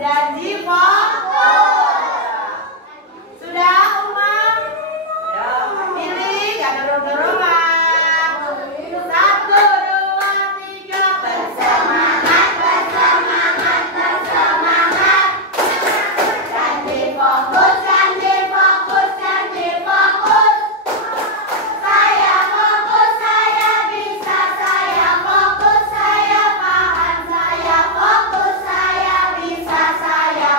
Janji fokus. Sudah Umar? Ya, pilih, gak dorong-dorongan. 1, 2, 3, bersemangat, bersemangat, bersemangat. Janji fokus, janji fokus, janji fokus. Saya fokus, saya bisa, saya fokus, saya paham, saya fokus, saya bisa, saya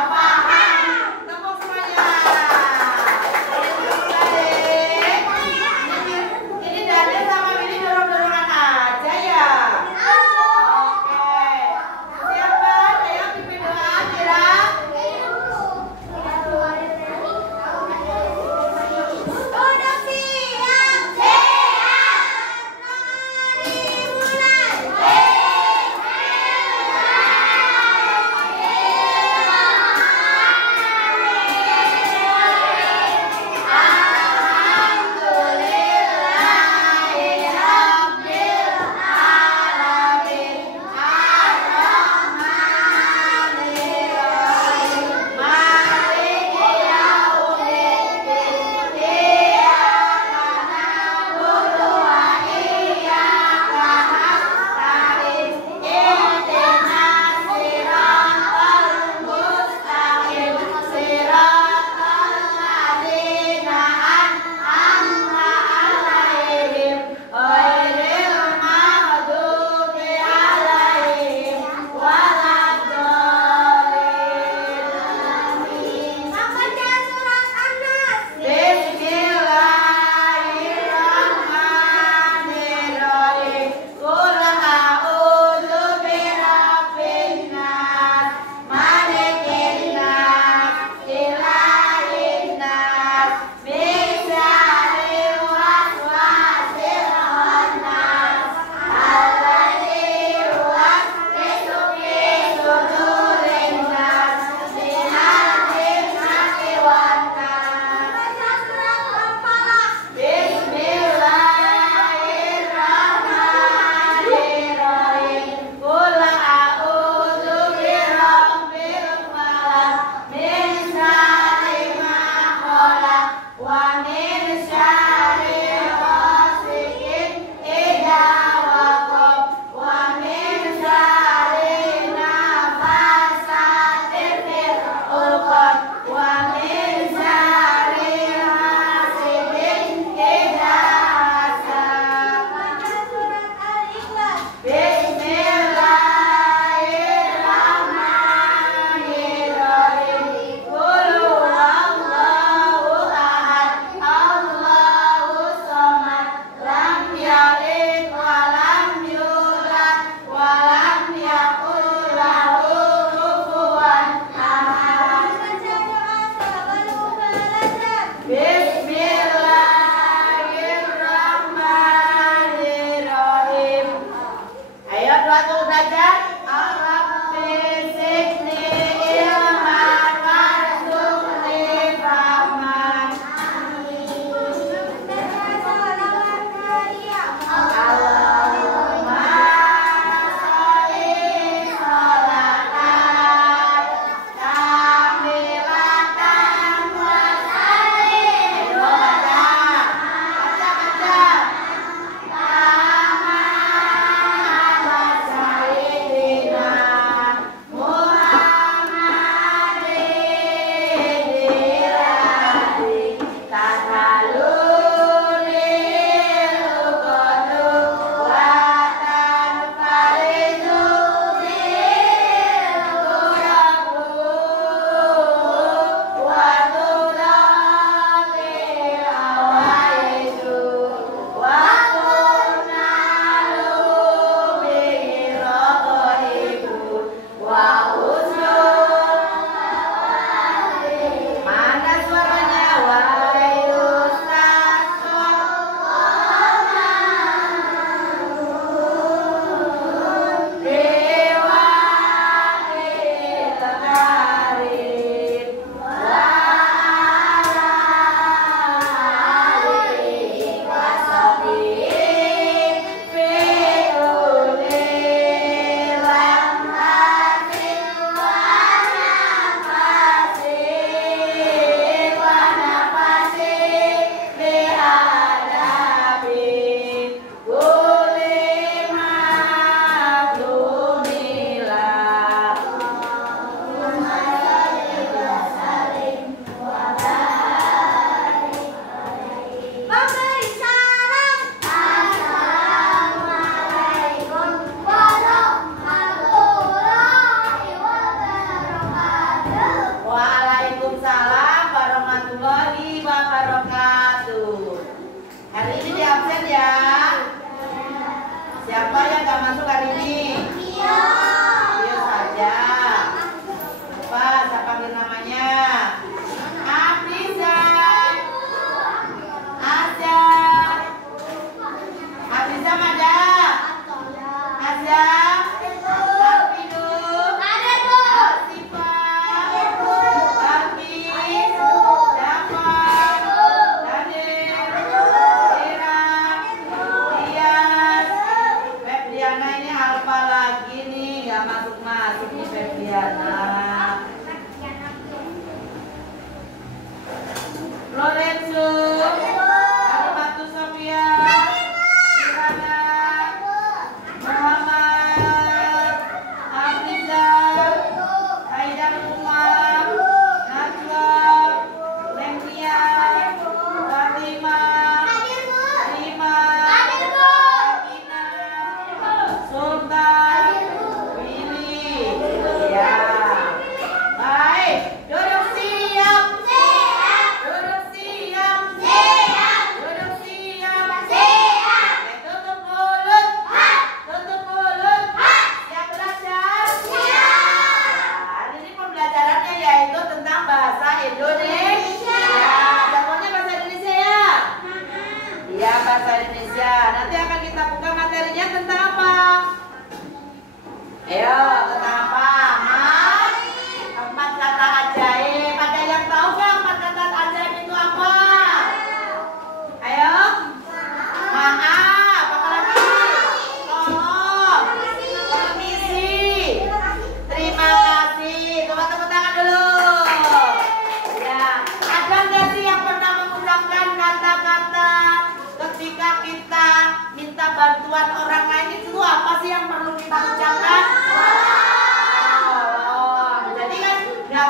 Ya,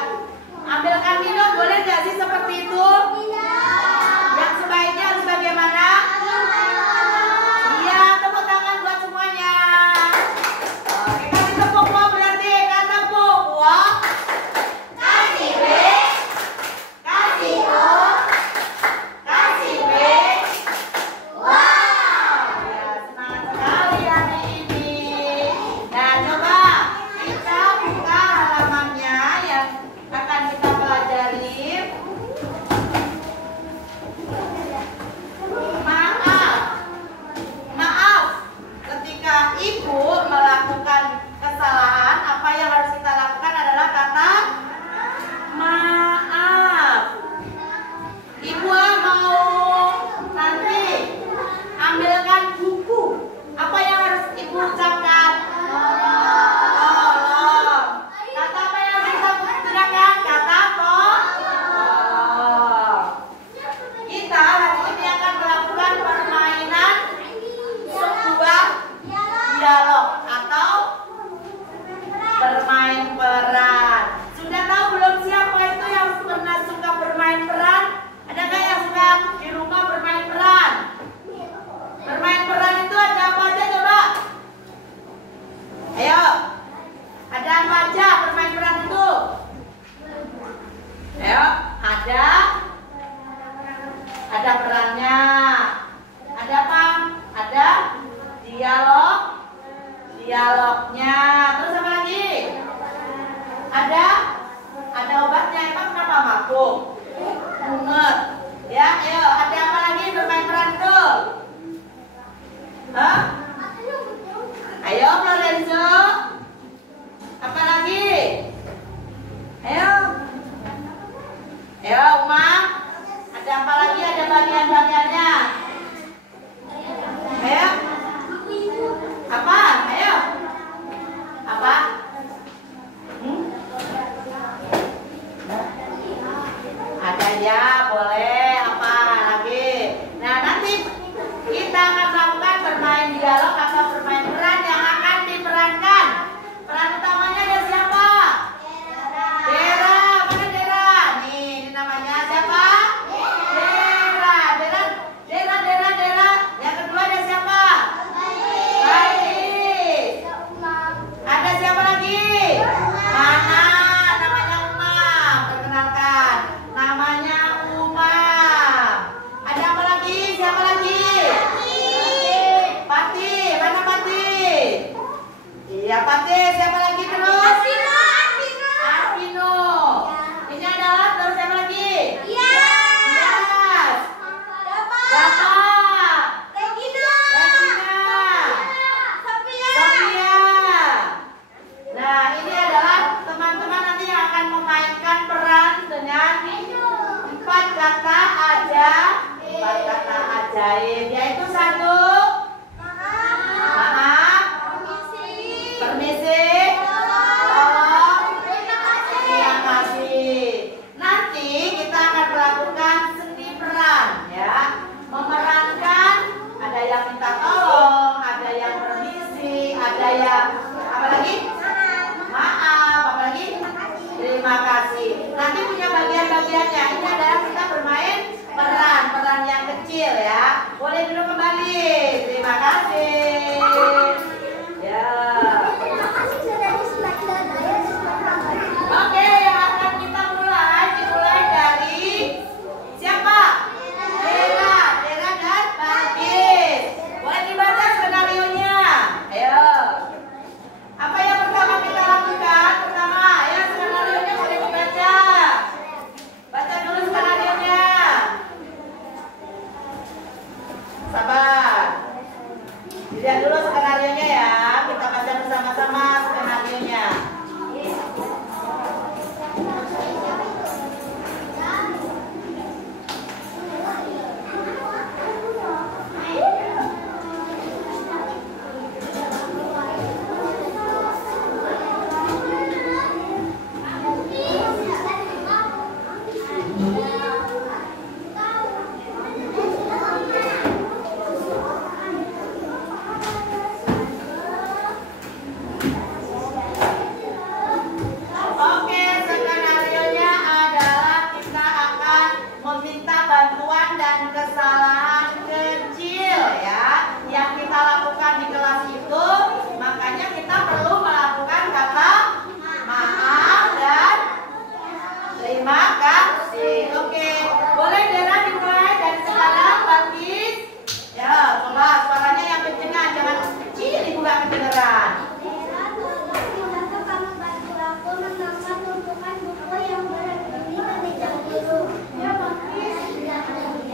ambilkan minum, boleh nggak sih seperti itu? Yang sebaiknya harus bagaimana? Iya, tepuk tangan buat semuanya. Oke, kasih tepuk wah berarti kan tepuk wah. Kasih B, kasih O, kasih B. Wow, ya semangat sekali hari ini. Nah, coba kita buka halamannya yang akan kita pelajari. Maaf, ketika ibu melakukan kesalahan, apa yang harus kita lakukan adalah kata maaf. Ibu mau nanti ambilkan buku. Apa yang harus ibu ucapkan? Tolong. Kata apa yang harus kita gunakan? Kata tolong. Kita hari ini akan melakukan permainan sebuah dialog atau bermain peran. Sudah tahu belum siapa itu yang pernah suka bermain peran? Ada nggak yang suka di rumah bermain peran? Bermain peran itu ada apa aja coba? Ayo, ada apa aja bermain peran itu? Ayo, ada perannya. Ada apa? Ada dialognya. Terus apa lagi? Ada obatnya. Emang kenapa mabuk? Mumet. Ya, ayo, ada apa lagi bermain peran itu? Hah? Ayo, Lorenzo. Apa lagi? Ayo. Ayo, Uma. Ada apa lagi? Ada bagian-bagiannya. Ayo. Apa? Ayo. Apa? Ada ya, boleh. Apa lagi? Nah, nanti kita akan melakukan bermain dialog atau bermain peran yang akan diperankan. Peran utamanya ada siapa? Dera. Mana Dera? Nih, ini namanya siapa? Dera. Yang kedua ada siapa? Baik. Ada siapa lagi? Mana? Namanya Uma. Perkenalkan. Namanya Uma.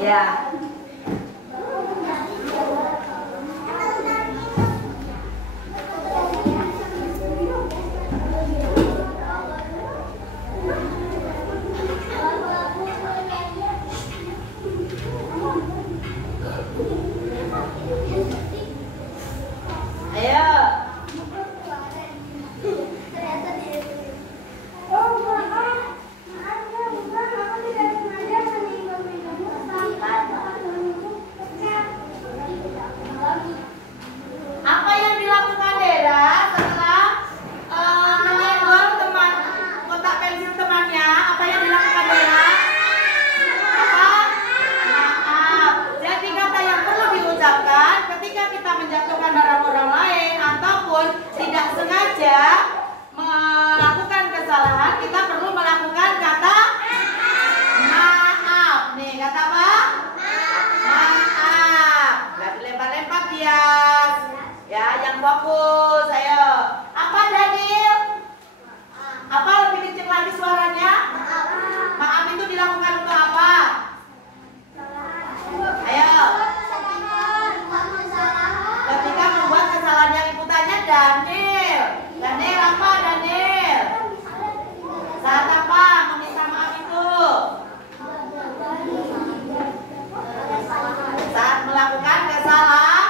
Ya. Apa yang dilakukan Dera setelah menyenggol teman kotak pensil temannya? Apa yang dilakukan Dera? Apa? Maaf. Jadi kata yang perlu diucapkan ketika kita menjatuhkan barang orang lain ataupun tidak sengaja melakukan kesalahan, kita perlu melakukan kata maaf. Nih kata apa? Maaf. Nggak dilempar-lempar dia. Ya, yang fokus, ayo. Apa Daniel? Apa lebih kenceng lagi suaranya? Maaf itu dilakukan untuk apa? Ayo. Ketika membuat kesalahan yang ibu-tanya Daniel. Daniel apa Daniel? Saat apa meminta maaf itu? Saat melakukan kesalahan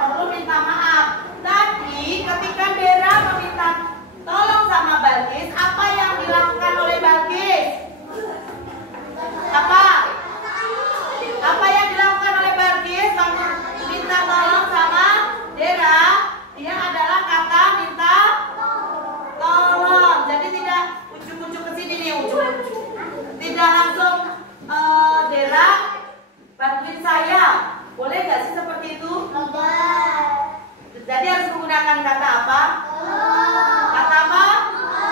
perlu minta maaf. Tadi ketika Dera meminta tolong sama Balkis, apa yang dilakukan oleh Balkis? Apa? Apa yang dilakukan oleh Balkis waktu minta tolong sama Dera? Dia adalah kata minta tolong. Jadi tidak ujuk-ujuk ke sini nih, ujuk-ujuk. Tidak langsung Dera bantuin saya. Boleh nggak sih seperti itu? Jadi harus menggunakan kata apa? Kata apa?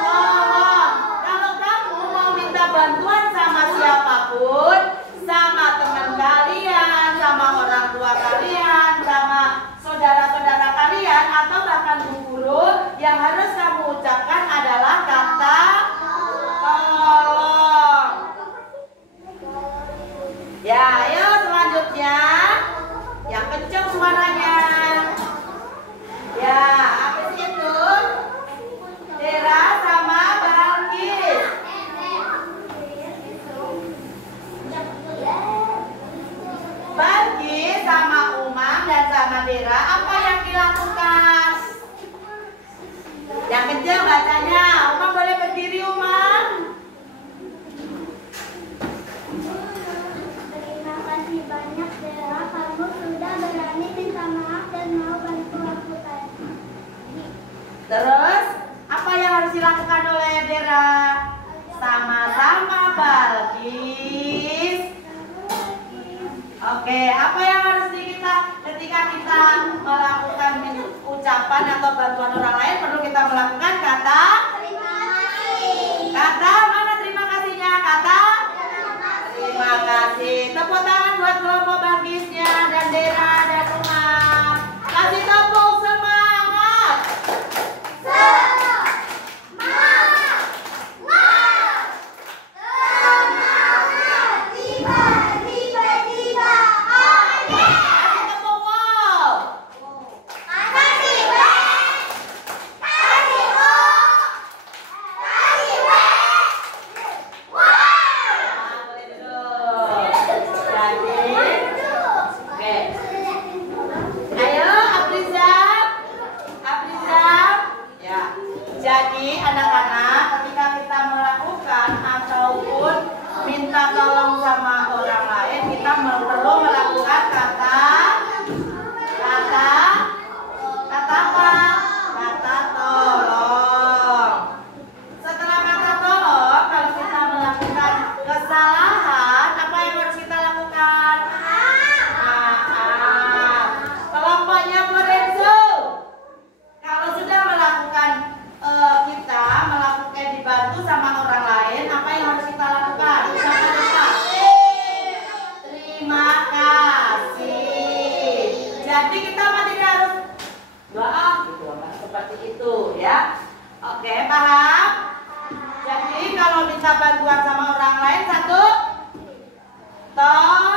Tolong. Kalau kamu mau minta bantuan sama siapapun, sama teman kalian, sama orang tua kalian, sama saudara-saudara kalian, atau bahkan guru, yang harus kamu ucapkan adalah kata tolong. Ya, ayo selanjutnya. Yang kencang suaranya. Ya, habis itu Dera sama Balkis. Balkis sama Umam dan sama Dera, apa yang dilakukan? Yang kencang bacanya. Umam boleh berdiri, Umam. Terima kasih banyak Dera, kamu sudah berani minta maaf dan mau bantu aku tadi. Terus, apa yang harus dilakukan oleh Dera? Sama-sama Balkis. Oke, apa yang harus ketika kita melakukan ucapan atau bantuan orang lain, perlu kita melakukan kata Terima kasih. kata mana terima kasihnya? Kata terima kasih. Tepuk tangan buat kelompok Balkisnya dan Dera dan Umam. Kasih tepuk semangat. Kasih tepuk wow. Nah, boleh duduk. Jadi, oke. Ayo, Abrizam. Ya. Jadi, anak-anak, ketika kita melakukan ataupun minta tolong sama orang lain, kita perlu melakukan kata apa? Kata tolong. Setelah kata tolong, kalau kita melakukan kesalahan, apa yang harus kita lakukan? Maaf. Kelompoknya Lorenzo, kalau sudah melakukan kita melakukan dibantu sama orang lain, apa yang harus kita lakukan? Ucapan apa? Terima kasih. Jadi kita tidak harus doa gitu, nggak seperti itu ya. Oke, paham? Jadi kalau minta bantuan sama orang lain, satu, tolong.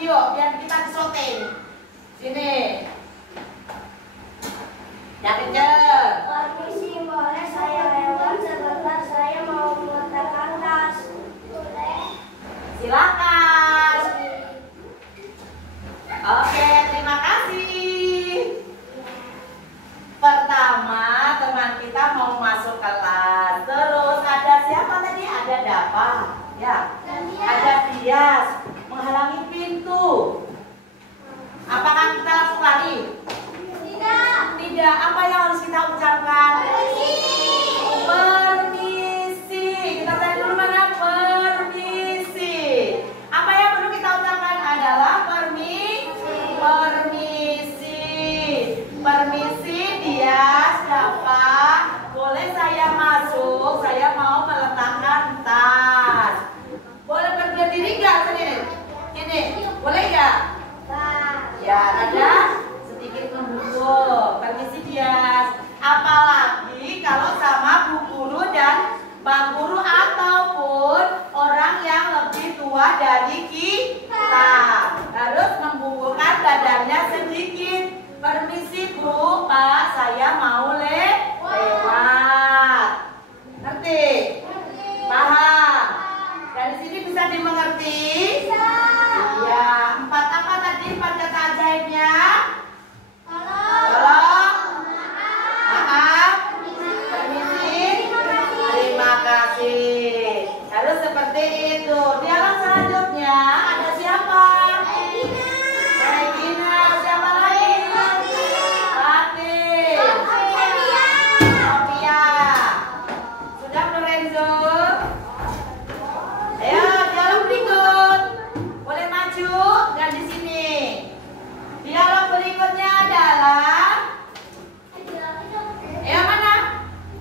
video biar kita syuting. Sini. Yang kenceng. Permisi, boleh saya lewat sebentar? Saya mau meletakkan tas. Boleh. Silakan. Oke, terima kasih. Pertama, teman kita mau masuk kelas. Terus ada siapa tadi? Ada Dapa, ya. Ada Bias menghalangi pintu. Apakah kita langsung lari? Tidak. Apa yang harus kita ucapkan? Permisi. Kita tanya dulu mana? Permisi. Apa yang perlu kita ucapkan adalah permisi. Permisi, Dias, Dapa. Boleh saya masuk? Saya mau meletakkan tas. Boleh berdiri nggak sini? Gini, boleh nggak? Ya, ada sedikit membungkuk. Permisi, Dias. Apalagi kalau sama Bu Guru dan Mbak Guru ataupun orang yang lebih tua dari kita. Harus membungkukkan badannya sedikit. Permisi Bu, Pak, saya mau lewat. Ngerti? Paham? Dari sini bisa dimengerti? Iya. 4 apa tadi 4 kata ajaibnya? Tolong. Maaf. Permisi. Terima kasih. Harus seperti itu. Dialog selanjutnya ada siapa? Regina. Siapa lagi? Fatih. Sophia. Sudah, Lorenzo? Ayo, dialog berikut. Boleh maju dan di sini. Dialog berikutnya adalah mana?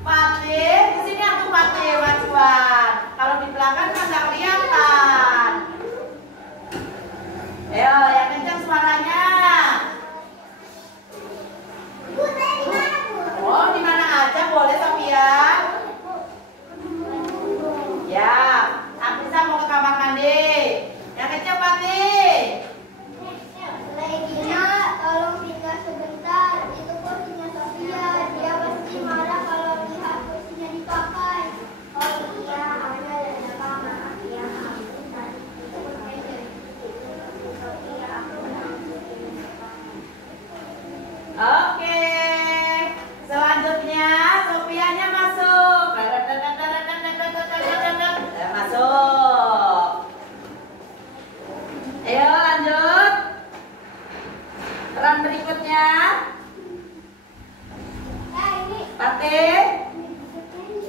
Fatih. Di sini aku Fatih majuan. Kalau di belakang kan nggak kelihatan. Ayo, yang kencang suaranya. Oh, di mana aja boleh, Sophia. Ya, aku bisa mau ke kamar mandi. Yang kencang Fatih. Regina, tolong pindah sebentar. Itu kursinya Sophia. Dia pasti marah kalau lihat kursinya dipakai. Oh iya, ada maaf ya. Itu kursinya Sophia. Oke. Selanjutnya Sophianya masuk. Masuk. Ayo lanjut. Peran berikutnya. Ini. Fatih.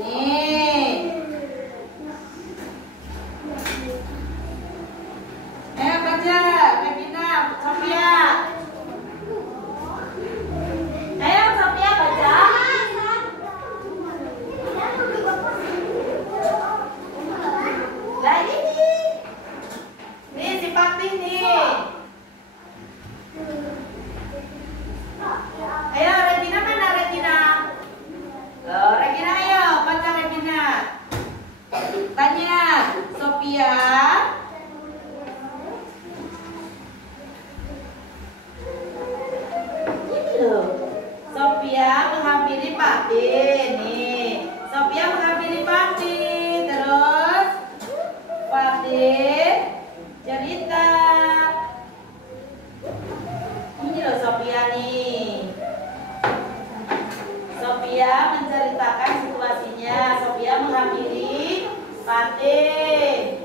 Nih. Ayo baca. Regina, Sophia. Ayo Sophia baca. Nah ini. Nih si Fatih nih. Ayo Regina, mana Regina? Regina, ayo baca Regina. Tanya Sophia. Ini loh. Sophia menghampiri Fatih. Nih. Sophia menghampiri Fatih. Terus Fatih cerita. Ini loh Sophia nih. Sophia menceritakan situasinya. Sophia menghampiri Fatih.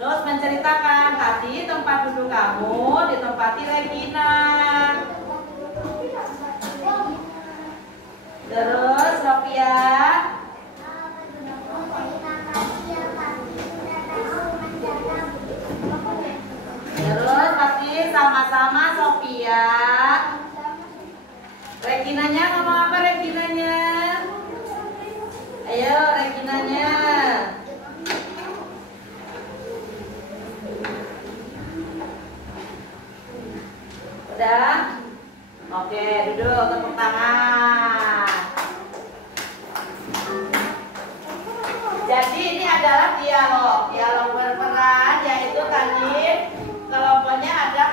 Terus menceritakan tadi tempat duduk kamu ditempati Regina. Terus Sophia. Terus tapi sama-sama Sophia. Reginanya ngomong apa Reginanya? Ayo Reginanya. Udah? Oke, duduk, tepuk tangan. Jadi ini adalah dialog berperan, yaitu tadi kelompoknya ada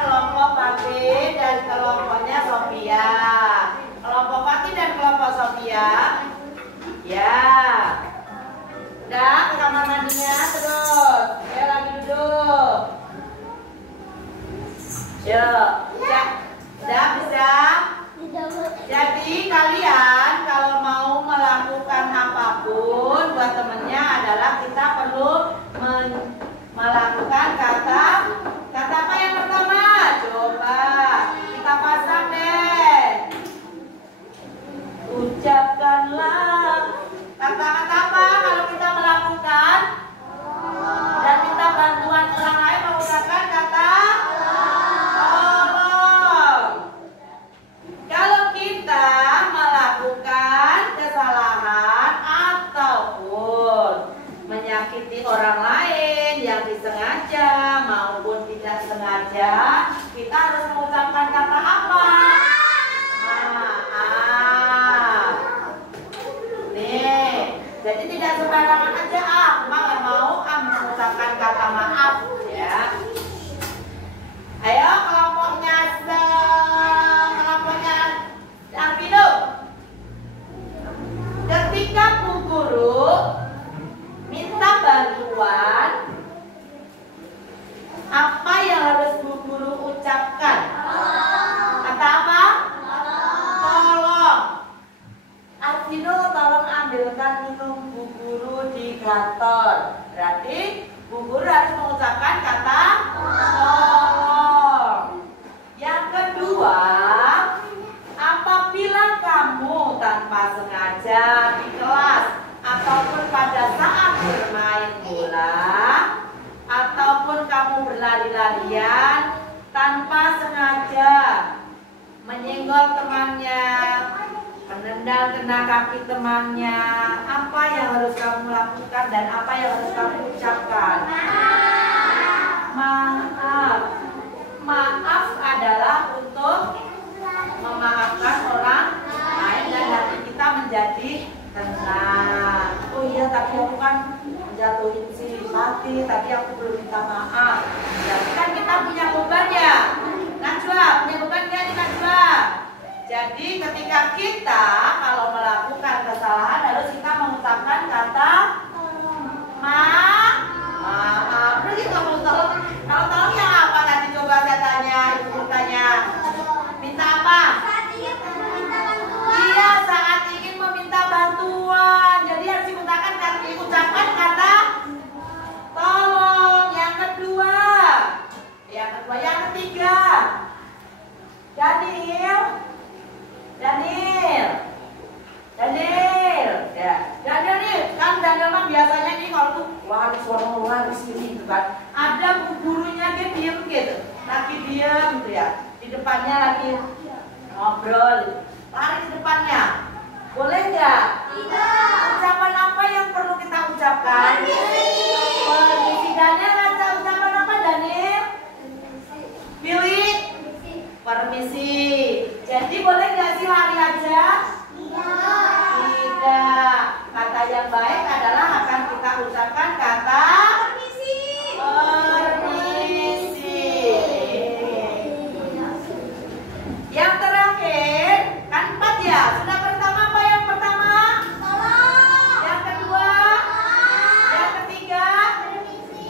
Sudah bisa? Jadi kalian kalau mau melakukan apapun buat temennya adalah kita perlu melakukan kata apa yang pertama? Coba kita pasang deh. Ucapkanlah kata-kata apa kalau kita melakukan dan minta bantuan orang lain mengucapkan kata tolong. Kalau kita melakukan kesalahan ataupun menyakiti orang lain yang disengaja maupun tidak sengaja, kita harus mengucapkan kata apa? Maaf. Nih, jadi tidak sembarangan aja nggak mau mengucapkan kata maaf ya. Ayo kelompoknya Alvino. Ketika Bu Guru minta bantuan, apa yang harus Bu Guru ucapkan? Kata apa? Tolong. Alvino, tolong ambilkan minum Bu Guru di kantor. Berarti Bu Guru harus mengucapkan kata tolong. Yang kedua, apabila kamu tanpa sengaja di kelas ataupun pada saat bermain bola ataupun kamu berlari-larian tanpa sengaja menyenggol temannya, menendang kena kaki temannya, apa yang harus kamu lakukan dan apa yang harus kamu ucapkan? Maaf. Maaf adalah untuk memaafkan orang lain dan hati kita menjadi tenang. Oh iya, tadi aku kan jatuhin si Pati, tadi aku belum minta maaf. Jadi kan kita punya beban ya, Najwa, punya beban ya di Najwa. Jadi ketika kita kalau melakukan kesalahan harus kita mengucapkan kata maaf. Berarti kamu tolong. Kalau tolong yang apa tadi? Coba saya tanya, ibu tanya. Minta apa? Saat ingin meminta bantuan. Iya, saat ingin meminta bantuan. Jadi harus diucapkan kata tolong. Yang kedua, yang ketiga, Daniel, ya, Daniel nih, kan Daniel mah biasanya nih kalau tuh waris ini gitu kan, ada bu gurunya dia diem gitu, lagi diem gitu ya, di depannya lagi ngobrol, lari di depannya, boleh nggak? Tidak. Ucapan apa yang perlu kita ucapkan? Permisi. Daniel ada ucapan apa Daniel? Pilih. Permisi. Jadi boleh nggak sih lari aja? Tidak. Kata yang baik adalah akan kita ucapkan kata permisi. Yang terakhir kan 4 ya. Sudah pertama apa yang pertama? Tolong. Yang kedua? Yang ketiga?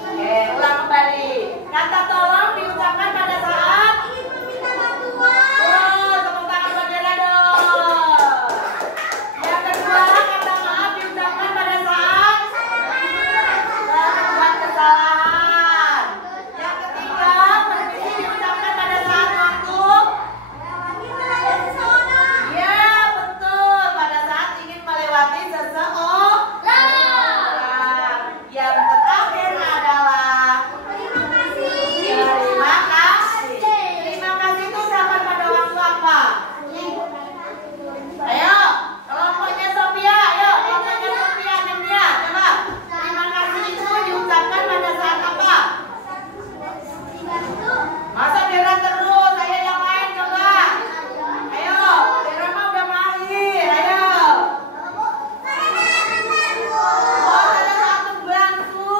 Oke, ulang kembali. Kata tolong diucapkan pada saat Ingin meminta bantuan. oh, tepuk tangan saudara dong. Yang kedua, kata maaf diucapkan pada saat melakukan kesalahan. Yang ketiga, permisi diucapkan pada saat waktu. Ya, betul. Pada saat ingin melewati seseorang. Yang terakhir adalah Terima kasih. terima kasih. Terima kasih itu ucapan pada waktu apa? Ayo, kelompoknya Sophia, ayo, kelompoknya Sophia dan dia, coba. Terima kasih itu diucapkan pada saat apa? Masa Dera terus, ayo yang lain coba. Ayo, Dera mah udah mahir, ayo. Oh, ada satu bantu.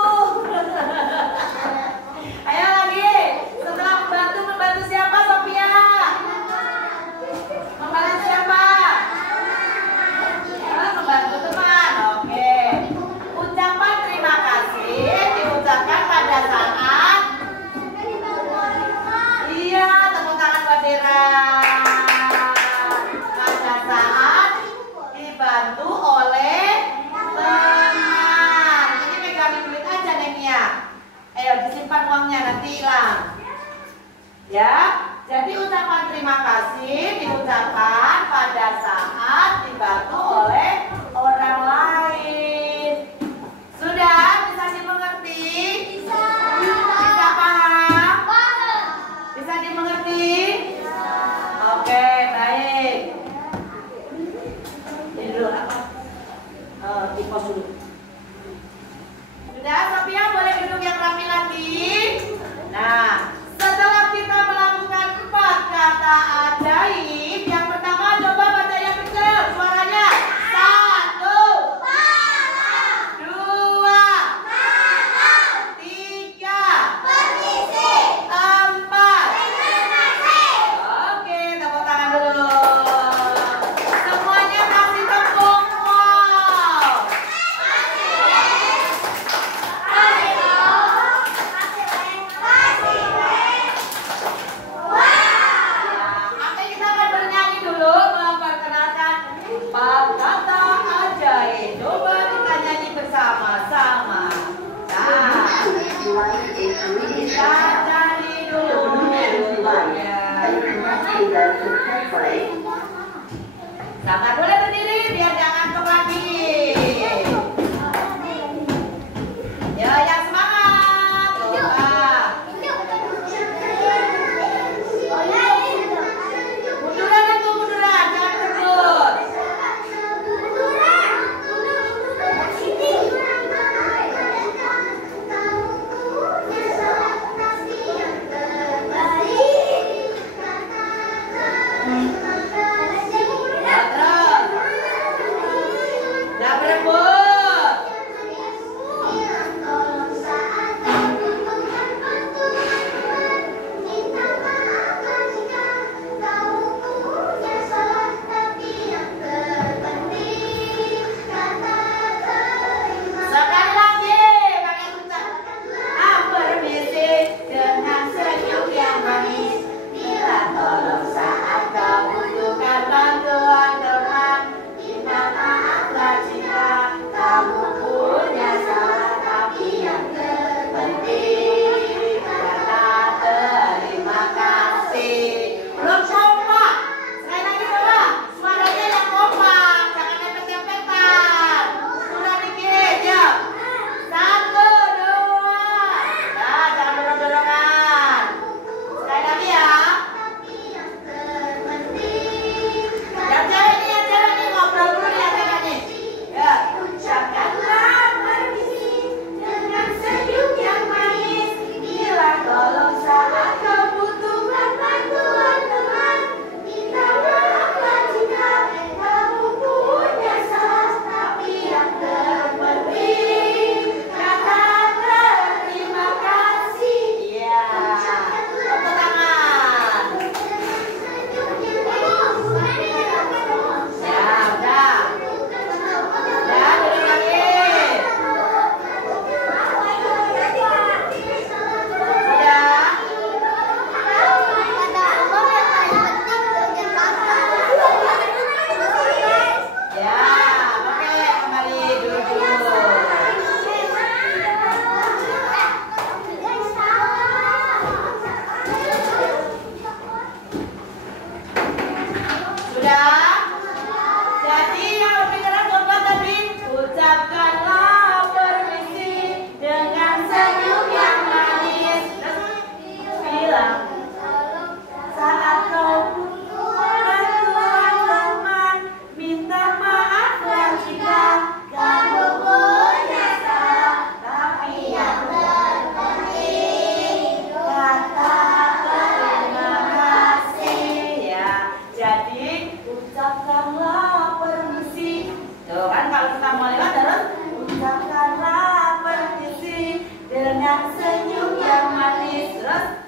Ayo lagi, setelah membantu siapa Sophia? Membantu siapa? Membantu teman, oke. Ucapan terima kasih diucapkan pada saat Ya, jadi ucapan terima kasih diucapkan pada saat dibantu oleh orang lain. Sudah bisa dimengerti? Bisa. Bisa paham? Bisa dimengerti? Oke, baik. Ini dulu apa? Di pos dulu. Sudah, Sophia boleh duduk yang rapi lagi. Nah, setelah kita melakukan 4 kata ajaib, yang pertama coba baca yang kecil suaranya. 1, 2, 3, 4. Oke, tepuk tangan dulu. Semuanya kasih tepuk. Oke, kita akan bernyanyi dulu memperkenalkan 4 kata ajaib. Coba kita nyanyi bersama-sama. Nah, kita cari dulu. Sangat boleh berdiri biar jangan ngantuk lagi. Ya, yang semangat. Coba. Munduran itu munduran, jangan terus. Jangan berebut. Sekali lagi, pakai ucap. Permisi dengan senyum yang manis. Minta tolong saat kau butuhkan bantuan teman. Minta maaflah jika kamu punya salah, tapi yang terpenting kata terima kasih. Belum kompak. Sekali lagi coba. Suaranya yang kompak, jangan lepet-lepetan. Sudah dikit, ya. 1, 2. Nah, jangan dorong-dorongan. Sekali lagi ya. Yang cewek nih ngobrol dulu nih yang cewek nih. Ya, ucapkanlah permisi dengan senyum yang manis. Bilang tolong saat kau butuhkan bantuan teman. Minta maaflah jika kamu punya salah, tapi yang terpenting kata terima kasih. Ya, tepuk tangan. Ya, udah. Ya, duduk lagi. Ya, oke, kembali duduk. Sudah? Jadi yang lebih keras coba tadi. Ucapkanlah permisi dengan senyum yang manis. Terus bilang saat kau bantuan teman. Minta maaflah jika kamu punya salah, tapi yang terpenting kata terima kasih. Ya, jadi ucapkanlah permisi. Tuh kan kalau kita mau lewat terus ucapkanlah permisi dengan senyum yang manis. Terus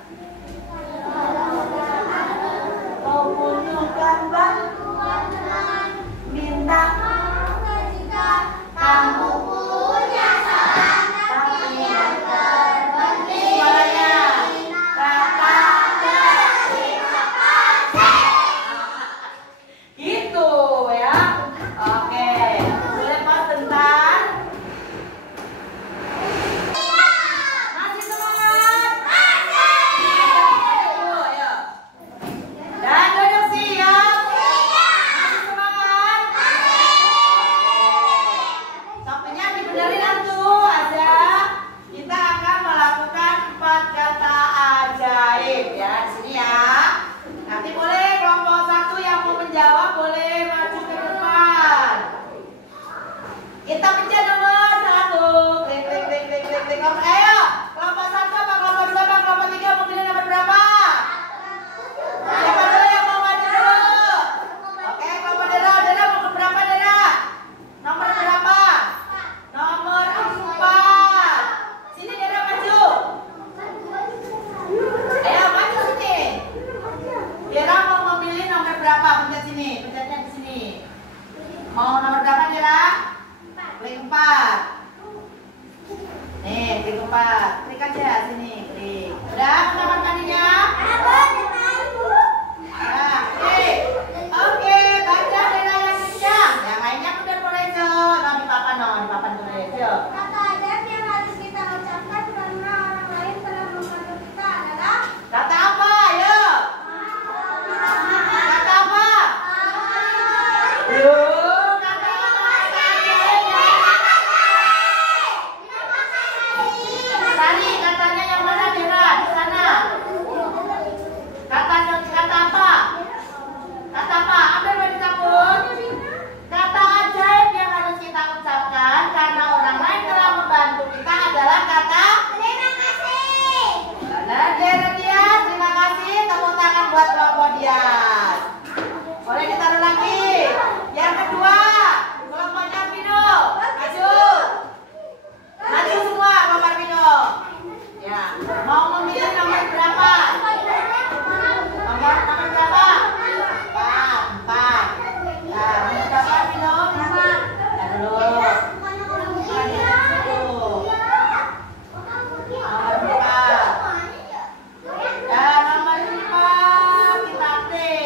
hias. Boleh ditaruh lagi. Yang kedua, kelompoknya Vino. Maju. Maju semua, kelompok Vino. Ya, mau memilih nomor berapa? Nomor berapa? 4. Nah, nomor berapa Vino? Nah, dulu. Nomor 4. Ya, nomor 5 kita update.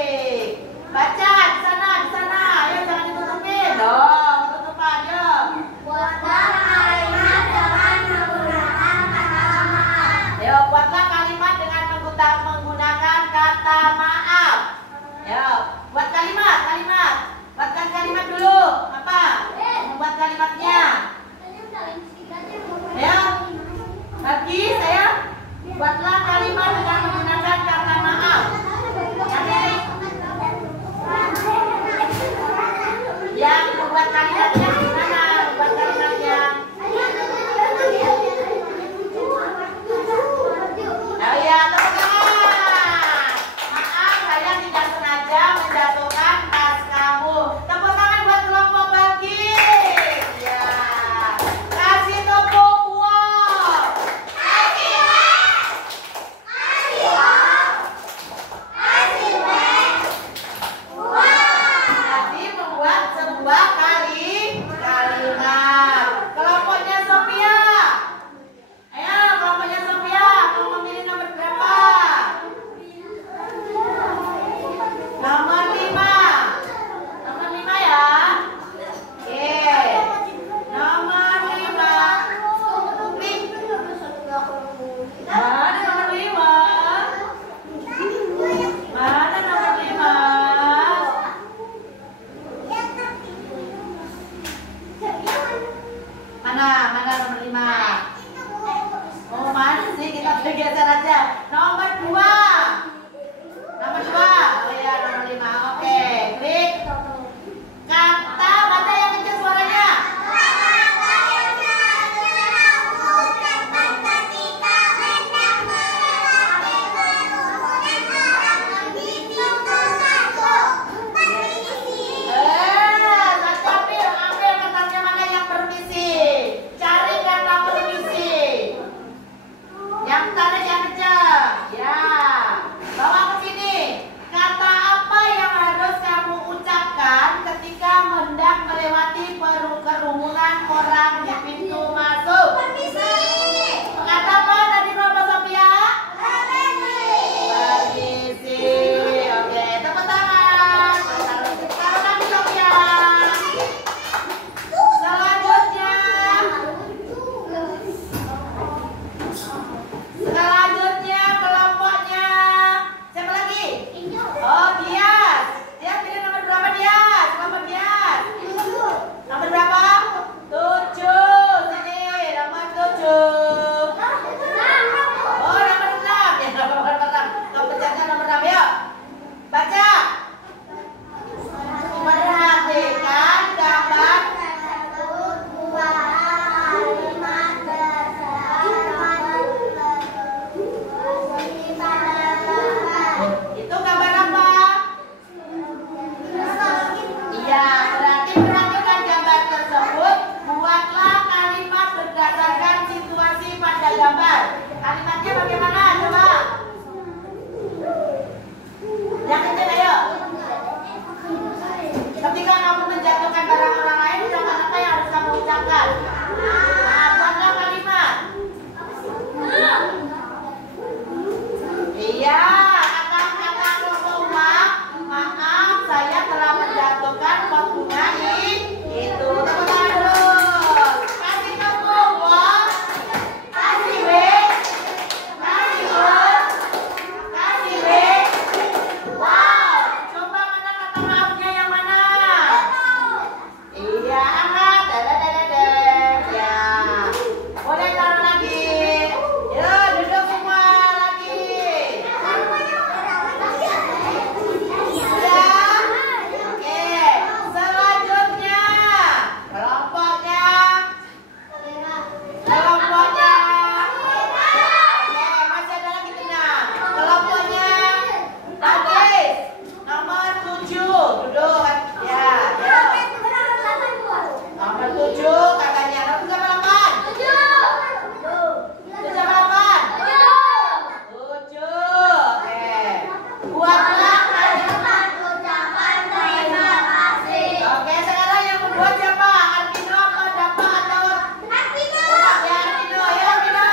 Buatlah kalimat ucapan terima kasih. Oke, sekarang yang membuat siapa? Arvino apa Dapa atau Arvino? Ya, Arvino, ya Arvino.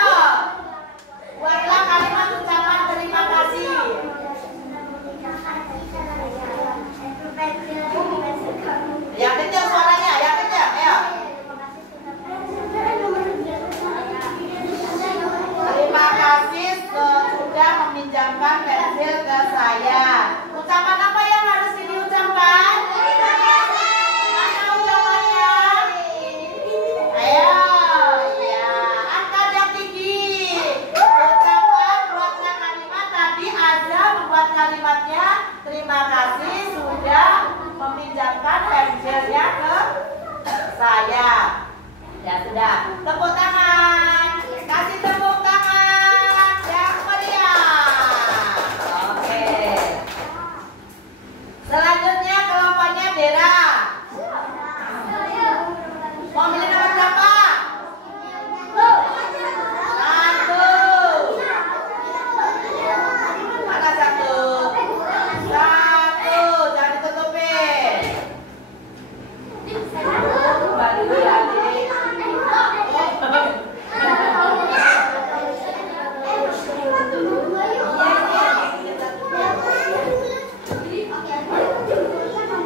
Buatlah kalimat ucapan terima kasih. Ya kencang suaranya, ya kencang, ayo. Terima kasih sudah meminjamkan pensil ke saya. Ucapan apa yang harus diucapkan? Mana ucapannya? Ayo, ya, angkat yang tinggi. Ucapkan, buatlah kalimat. Tadi aja membuat kalimatnya. Terima kasih sudah meminjamkan pensilnya ke saya. Ya sudah, tepuk tangan. Kasih tepuk tangan yang meriah. Oke. Selanjutnya kelompoknya Dera. Mau milih nomor berapa? 1. Mana 1? 1. Jangan ditutupin. Kembali lagi.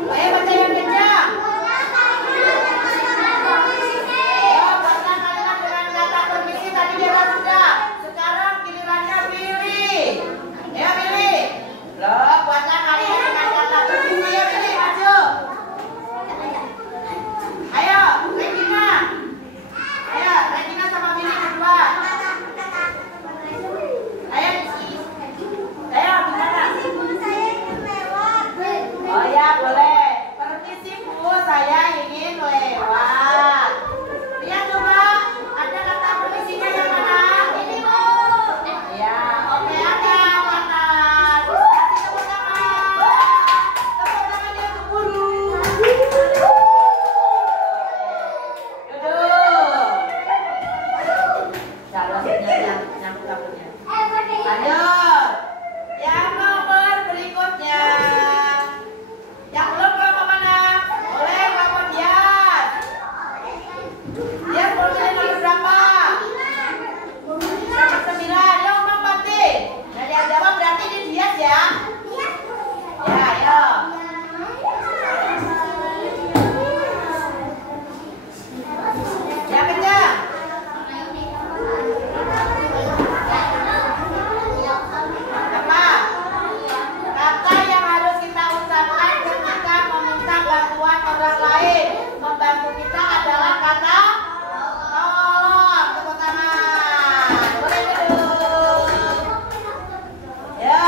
Ayo baca yang kencang. Oh, baca kalimat dengan kata permisi tadi Dera sudah. Sekarang gilirannya Billy. Ayo Billy. Loh, buatlah kalimat dengan kata permisi ya Billy, maju. Ayo, Regina. Ayo, Regina sama Billy berdua. Ayo. Ayo, gimana? Oh ya, boleh. Permisi Bu, saya ingin lewat. Lihat coba, ada kata permisinya yang mana? Ini Bu. Ya, oke ada atas. Kasih tepuk tangan. Tepuk tangannya untuk guru. Duduk. Kalau nyambung rambutnya. Lanjut. Yang nomor berikutnya. Yang belum kelompok mana? Boleh kelompok Dias. Dias mau pilih nomor berapa? Nomor 9. Yuk Bang Pati. Nah yang jawab berarti ini Dias ya. Ya ayo. Yang kencang. Apa? Kata yang harus kita ucapkan ketika meminta bantuan orang lain. Membantu kita adalah kata tolong. Tepuk tangan. Boleh duduk. Ya.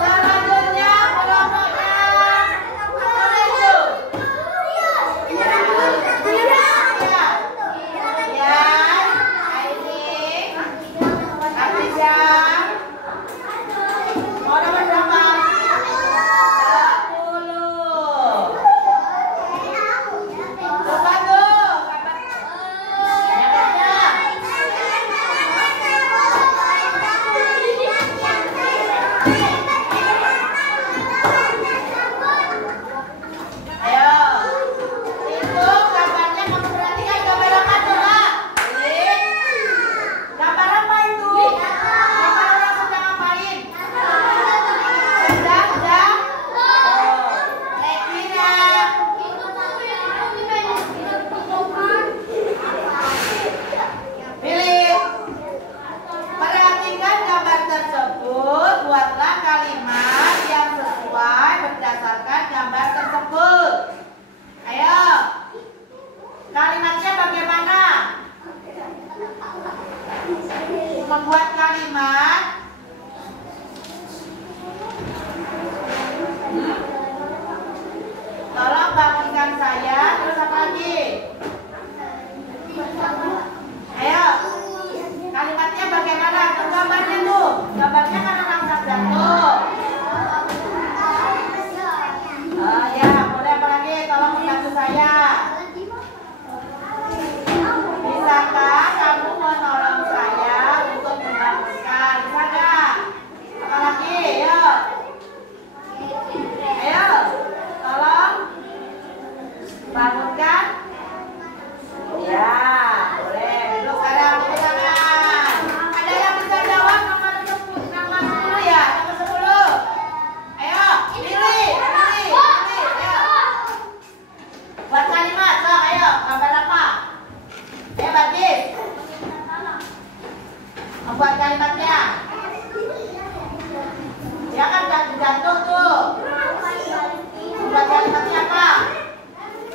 Selanjutnya kelompoknya boleh duduk. Ya. Aini. Khadijah. Mau nomor berapa? 10. Coba tuh. Ya baca. Ayo. Itu gambarnya kamu perhatikan gambar apa coba? Ini. Gambar apa itu? Gambar orang sedang ngapain? Sedang. Oh. Regina. Pilih. Perhatikan gambar tersebut. Buatlah kalimat yang sesuai berdasarkan gambar tersebut. Ayo. Kalimatnya bagaimana? Membuat kalimat. Tolong bagikan saya. Terus apa lagi? Ayo. Kalimatnya bagaimana? Tuh gambarnya tuh. Gambarnya kan orang jatuh. Oh ya, boleh apa lagi? Tolong membantu saya. Bisakah kamu menolong saya untuk membangunkan? Bisa nggak? kalimatnya. Ya kan jatuh tuh. Buat kalimatnya apa?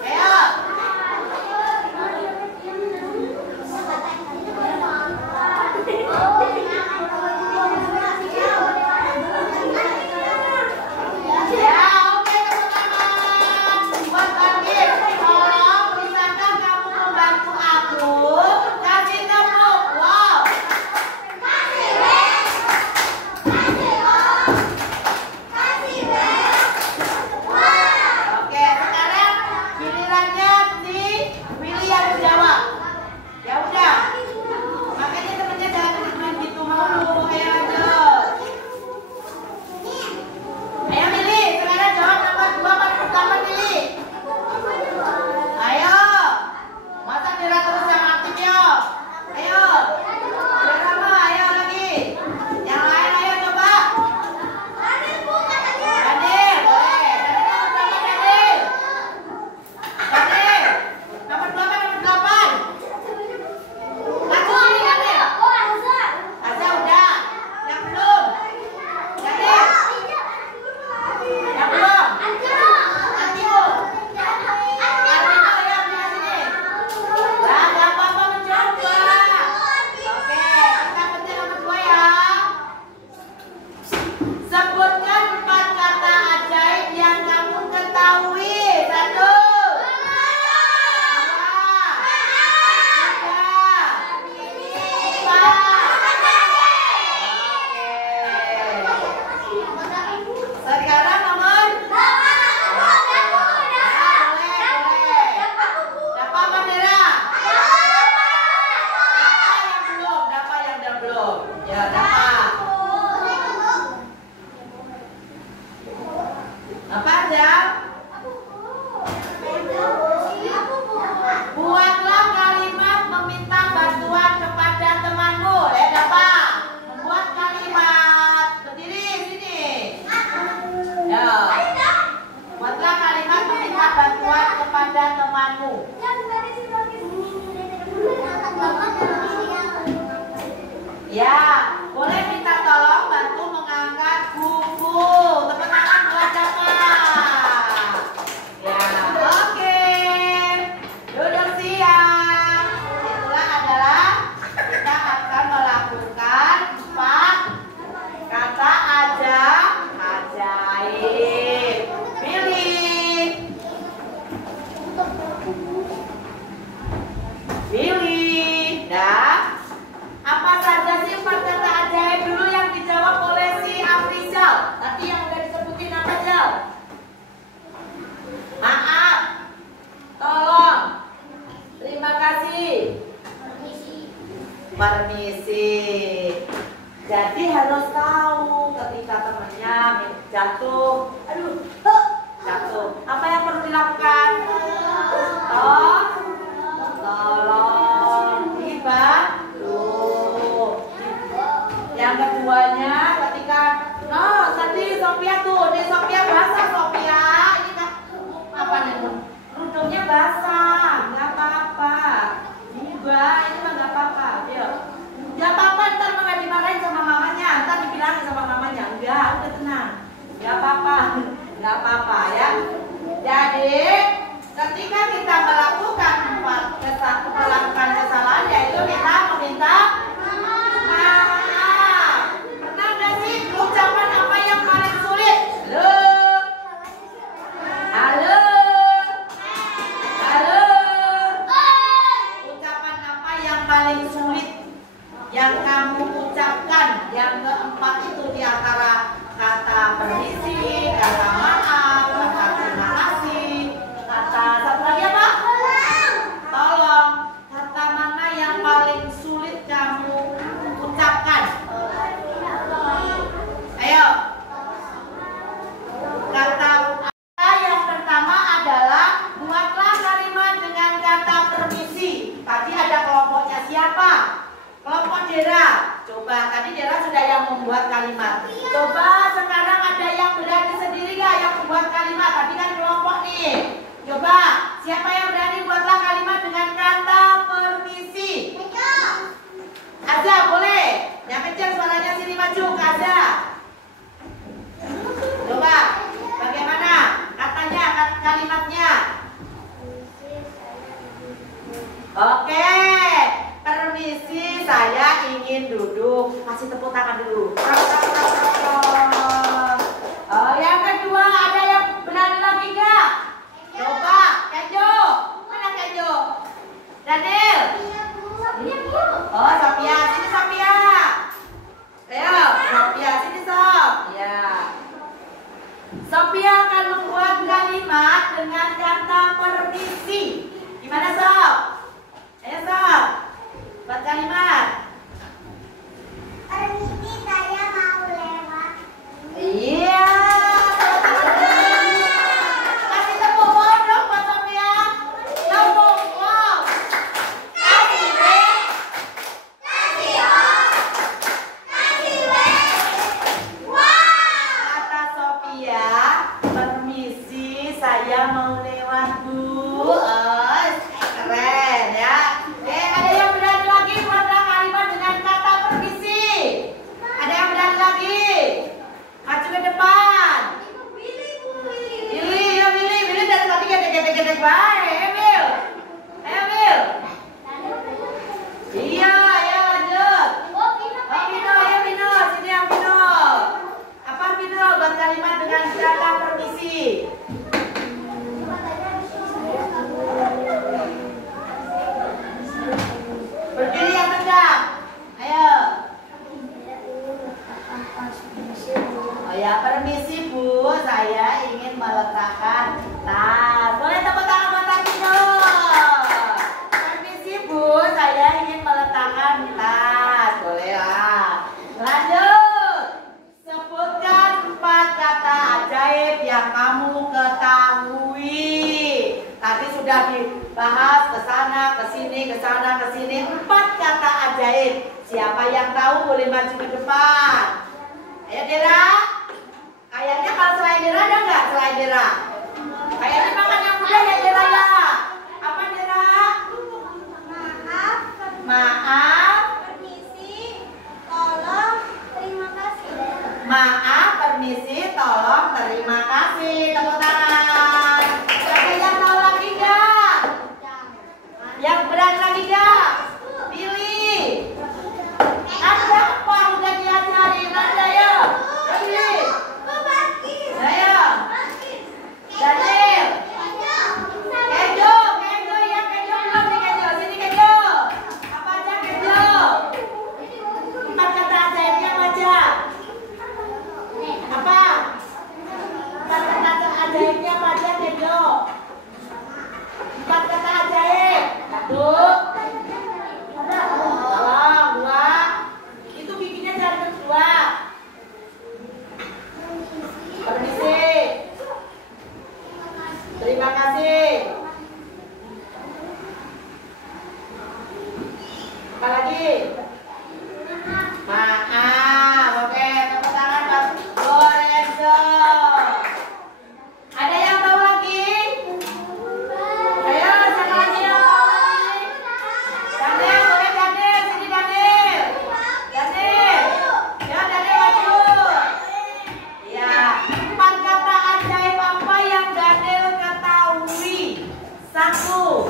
Ayo. Ya, boleh minta tolong bantu mengangkat buku. Tepuk tangan buat siapa? Ya, oke. Duduk siap. Itulah adalah kita akan melakukan 4 kata ajaib. Pilih. Dah. Apa saja sih 4 kata ajaib dulu yang dijawab oleh si Afrizal? Tadi yang udah disebutin apa aja? Maaf. Tolong. Terima kasih. Permisi. Jadi harus tahu ketika temannya jatuh. Aduh, jatuh. Apa yang perlu dilakukan? Tolong dibantu. Yang keduanya ketika tadi Sophia tuh, ini Sophia basah Sophia. Ini kan apa nih? Kerudungnya basah, nggak apa-apa. Enggak, ini mah nggak apa-apa. Yuk, nggak apa-apa. Ntar malah dimarahin sama mamanya, ntar dibilangin sama mamanya. Enggak, udah tenang. Nggak apa-apa, nggak apa-apa ya. Jadi ketika kita melakukan kesalahan, yaitu kita meminta maaf. Pernah nggak sih ucapan apa yang paling sulit? Halo, ucapan apa yang paling sulit yang kamu ucapkan? Yang keempat itu diantara kata permisi, kata maaf, kata terima kasih, kata satu lagi apa? Tolong. Kata mana yang paling sulit kamu ucapkan? Ayo. Kata yang pertama adalah buatlah kalimat dengan kata permisi. Tadi ada kelompoknya siapa? Kelompok Dera. Coba, tadi Dera sudah yang membuat kalimat. Coba sekarang ada yang berani sendiri gak yang membuat kalimat? Tadi kan kelompok nih. Coba, siapa yang berani buatlah kalimat dengan kata permisi? Aja boleh. Yang kecil tangan dulu. Oh, yang kedua ada yang berani lagi nggak? Coba, Kenjo. Mana Kenjo? Daniel. Oh, Sophia, sini Sophia. Ayo, Sophia, sini Sof. Ya. Sophia akan membuat kalimat dengan kata permisi. Gimana Sof? Ayo Sof, buat kalimat. Permisi, saya mau lewat. Iya. Kasih tepuk tangan dong buat Sophia. Tepuk tangan. Kasih weh. Kasih om. Kasih weh. Wow. Kata Sophia, permisi saya mau lewat Bu. Keren ya. Ada yang berani lagi buat kalimat dengan kata permisi? Ada yang berani lagi? Maju ke depan. Billy, ya Billy dari tadi gede-gede baik. Emil. Ayo Emil. Iya, ayo lanjut. Oh Vino, ayo Vino, sini yang Vino. Apa Vino buat kalimat dengan kata permisi? Berdiri yang tegak. Ayo. Oh ya, permisi Bu, saya ingin meletakkan tas. Boleh tepuk tangan buat Vino. Permisi Bu, saya ingin meletakkan tas. Boleh lah. Lanjut. Sebutkan 4 kata ajaib yang kamu ketahui. Tadi sudah dibahas ke sana, ke sini, ke sana, ke sini. 4 kata ajaib. Siapa yang tahu boleh maju ke depan. Ayo Dera. Kayaknya kalau selain Dera ada nggak selain Dera? Kayaknya makan yang muda ya Dera ya. Apa Dera? Maaf. Permisi, tolong, terima kasih. Maaf, permisi, tolong, terima kasih. Tepuk tangan. Ada yang tahu lagi nggak? Yang berani lagi nggak? Pilih. Ada apa udah diajarin? Ada ya? Pilih. Ayo. Daniel. Kenjo ya, Kenjo belum nih Kenjo. Sini Kenjo. Apa aja Kenjo? 4 kata ajaibnya aja. Apa? 4 kata ajaibnya apa aja Kenjo? 4 kata ajaib. 1. Tolong, 2. Itu giginya jangan kedua. Permisi. Terima kasih. Apa lagi? Maaf. Oke, tepuk tangan buat Lorenzo. Ada yang tahu lagi? Ayo, siapa lagi yang tahu lagi? Daniel, boleh Daniel, sini Daniel. Daniel. Ya, Daniel maju. Ya, 4 kata ajaib apa yang Daniel ketahui? 1.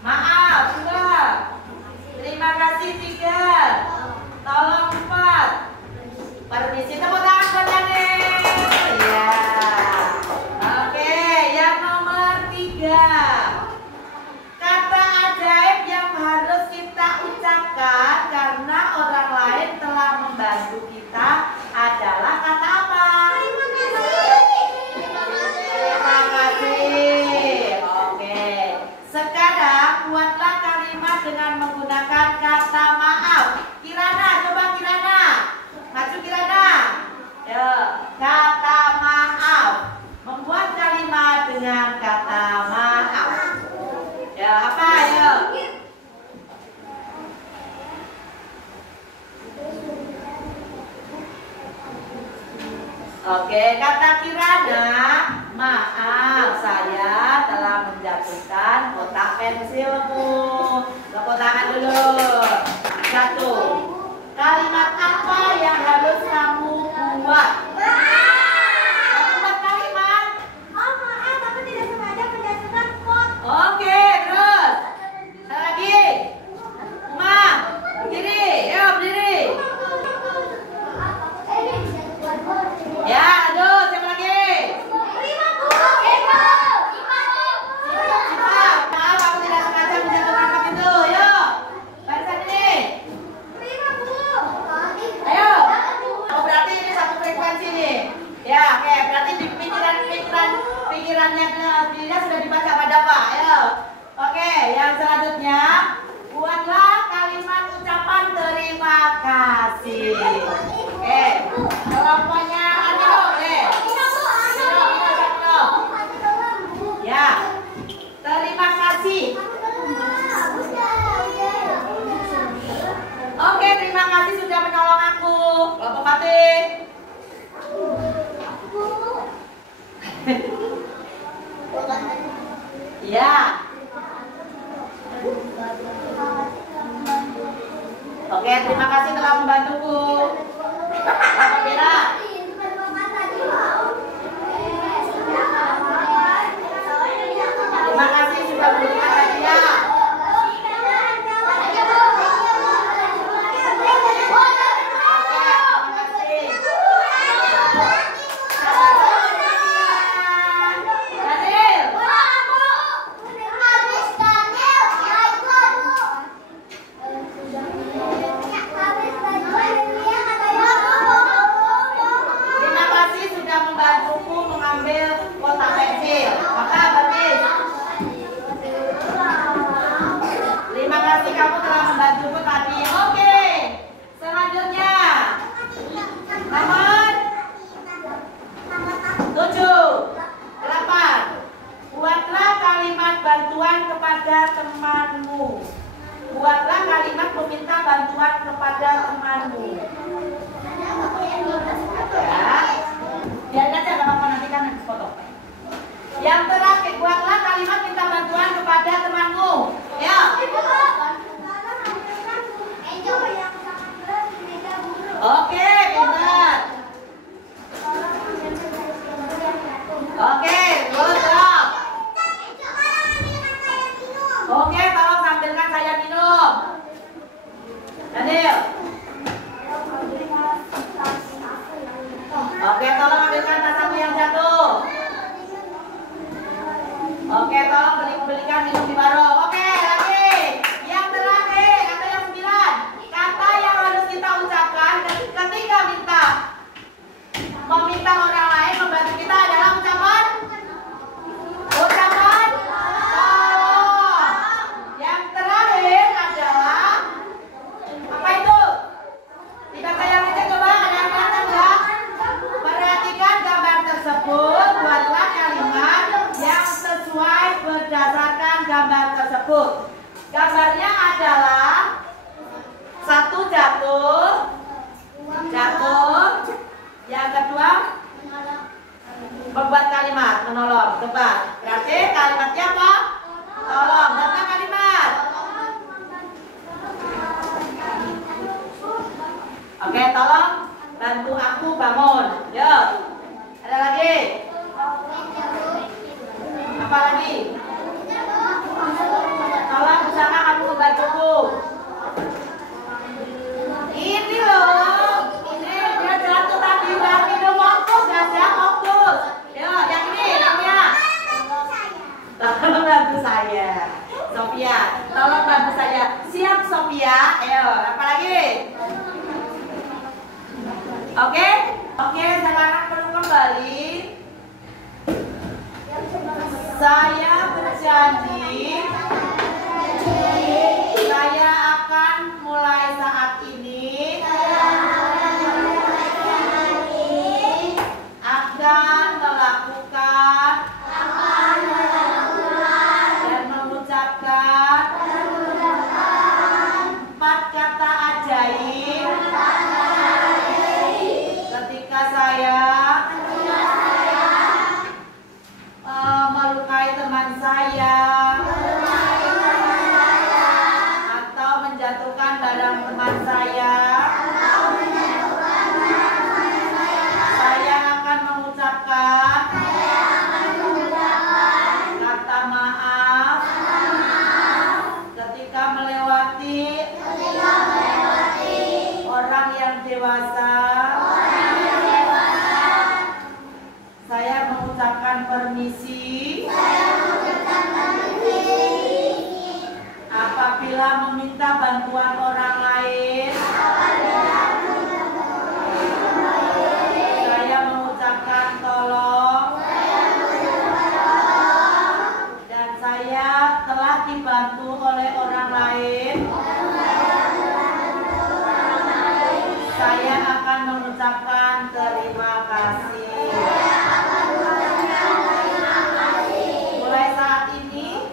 Maaf. 2. Terima kasih. 3. Tolong 4. Permisi, tepuk tangan buat Daniel. Ya. Oke, yang nomor 3. Kata ajaib yang harus kita ucapkan karena orang lain telah membantu kita adalah kata apa? Terima kasih. Oke. Sekarang buatlah kalimat dengan menggunakan kata maaf. Kirana, coba Kirana. Maju Kirana. Ya, kata maaf. Membuat kalimat dengan kata maaf. Ya, apa ya? Oke, kata Kirana, maaf saya telah menjatuhkan kotak pensilku. Tepuk tangan dulu. 1. Kalimat apa yang harus kamu buat? Kamu buat kalimat. Oh maaf, aku tidak sengaja menjatuhkan pot. Oke, terus. Lagi. Ma, berdiri. Yuk, berdiri. Kelompoknya Adil deh. Ya. Terima kasih. Oke, terima kasih sudah menolong aku. Kelompok Fatih. Ya. Oke, terima kasih telah membantuku. Kelompok Mira. Terima kasih sudah memberikan hadiah. Bantuan kepada temanmu. Buatlah kalimat meminta bantuan kepada temanmu. Ya, biar aja gak apa-apa, nanti kan foto. Yang terakhir, buatlah kalimat minta bantuan kepada temanmu. Ya. Oke, pintar. Oke, good job. Oke, tolong sambilkan saya minum. Daniel. Oke, tolong ambilkan tas aku yang jatuh. Oke, tolong belikan minum di warung. Oke, lagi. Yang terakhir, kata yang 9. Kata yang harus kita ucapkan ketika meminta orang lain membantu kita adalah ucapan tolong. Yang terakhir adalah apa itu? Tidak kayak ini, coba ada yang kata enggak? Perhatikan gambar tersebut, buatlah kalimat yang sesuai berdasarkan gambar tersebut. Gambarnya adalah satu jatuh. Yang kedua membuat kalimat menolong. Coba, berarti kalimatnya apa? Tolong. Data kalimat. Oke, tolong bantu aku bangun. Yuk. Ada lagi? Apa lagi? Tolong usaha kamu membantuku. Ini loh. Ini dia jatuh tadi. Minum fokus, gajah fokus. Yuk, yang ini namanya. Tolong bantu saya. Sophia, tolong bantu saya. Siap Sophia. Ayo, apa lagi? Oke, sekarang perlu kembali. Saya berjanji, saya akan mulai saat ini akan melakukan dan mengucapkan 4 kata ajaib ketika saya melukai teman saya mengucapkan terima kasih. Mulai saat ini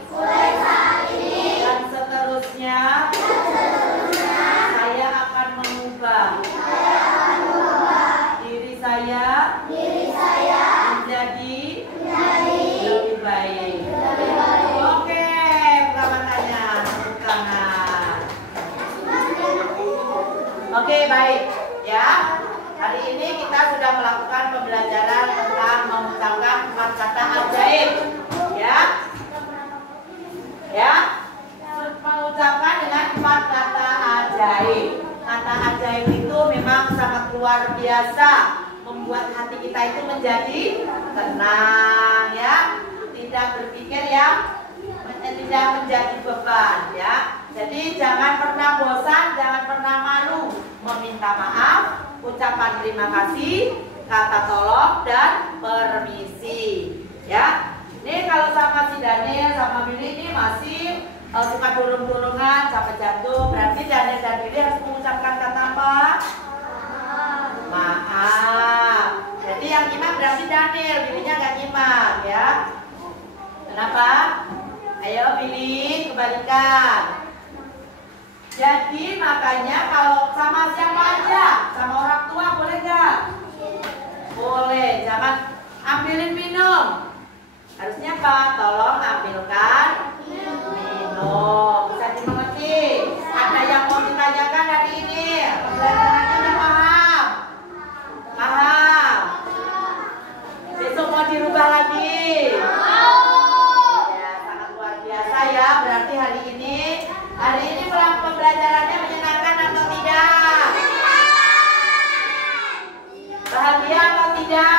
dan seterusnya, saya akan mengubah diri saya menjadi lebih baik. Oke, buka matanya, tepuk tangan. Oke, baik ya. Hari ini kita sudah melakukan pembelajaran tentang mengucapkan 4 kata ajaib, ya. Ya, mengucapkan dengan 4 kata ajaib. Kata ajaib itu memang sangat luar biasa, membuat hati kita itu menjadi tenang, ya. Tidak berpikir yang tidak menjadi beban, ya. Jadi jangan pernah bosan, jangan pernah malu meminta maaf, ucapan terima kasih, kata tolong dan permisi, ya. Ini kalau sama si Daniel sama Billy ini masih suka dorong-dorongan sampai jatuh, berarti Daniel dan Billy harus mengucapkan kata apa? Maaf. Jadi yang nyimak berarti Daniel, Billy-nya nggak nyimak, ya. Kenapa? Ayo Billy, kembalikan. Jadi makanya kalau sama siapa aja, sama orang tua boleh nggak? Boleh. Jangan ambilin minum. Harusnya apa? Tolong ambilkan minum. Bisa dimengerti? Ada yang mau ditanyakan hari ini? Pembelajarannya udah paham? Paham? Besok mau dirubah lagi? Ya, sangat luar biasa ya. Berarti hari ini pembelajarannya menyenangkan atau tidak? Bahagia atau tidak?